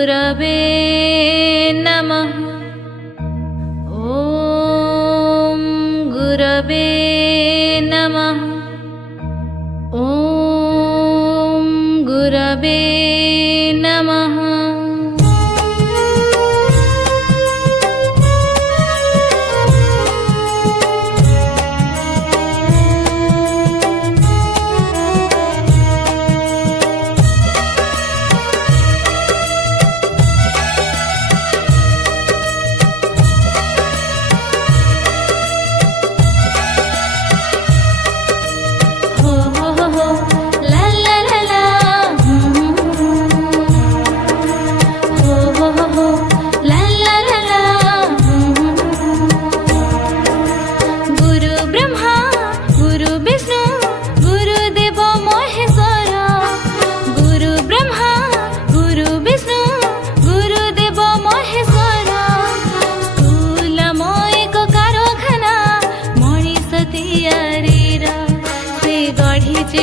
गुरवे नमः। ॐ गुरवे नमः। ॐ गुरवे नमः।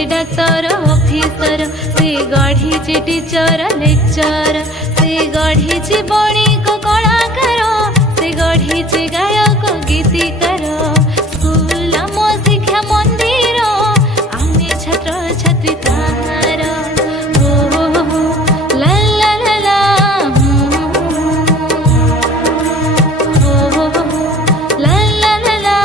डाक्टर ऑफिसर से गढ़ी टीचर लेक्चर से गढ़ी बणिक कलाकार से गढ़ी गायक गीतिकार। स्कूल आम शिक्षा मंदिर आमे छात्र छात्री ताहार। ला ला ला ला ला ला ला ला।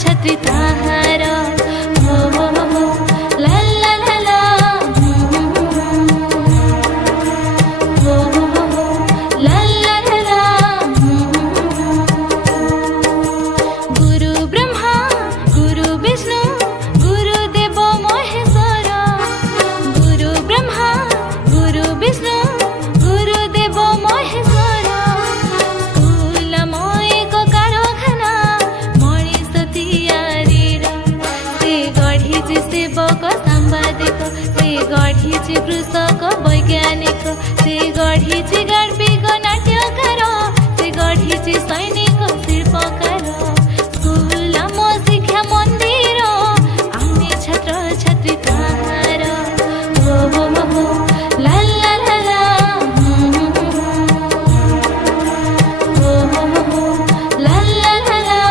छात्री ताहार। ला ला ला ला ला ला ला ला। गुरु ब्रह्मा गुरु विष्णु गुरुदेव महेश्वर। गुरु ब्रह्मा गुरु विष्णु गुरुदेव महेश्वर। सेवक सांबादिक से गढ़ी कृषक वैज्ञानिक से गढ़ी गार्बिक नाट्यकार से गढ़ी सैनिक शिल्पकार। स्कूल आम शिक्षा मंदिर आमे छात्र छात्री ताहार। ला ला ला ला ला ला ला ला।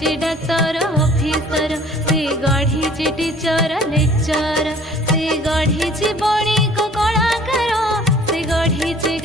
गढ़िछि डाक्तर ऑफिसर से गढ़िछि टीचर लेक्चर से गढ़िछि बणिक कलाकार से गढ़िछि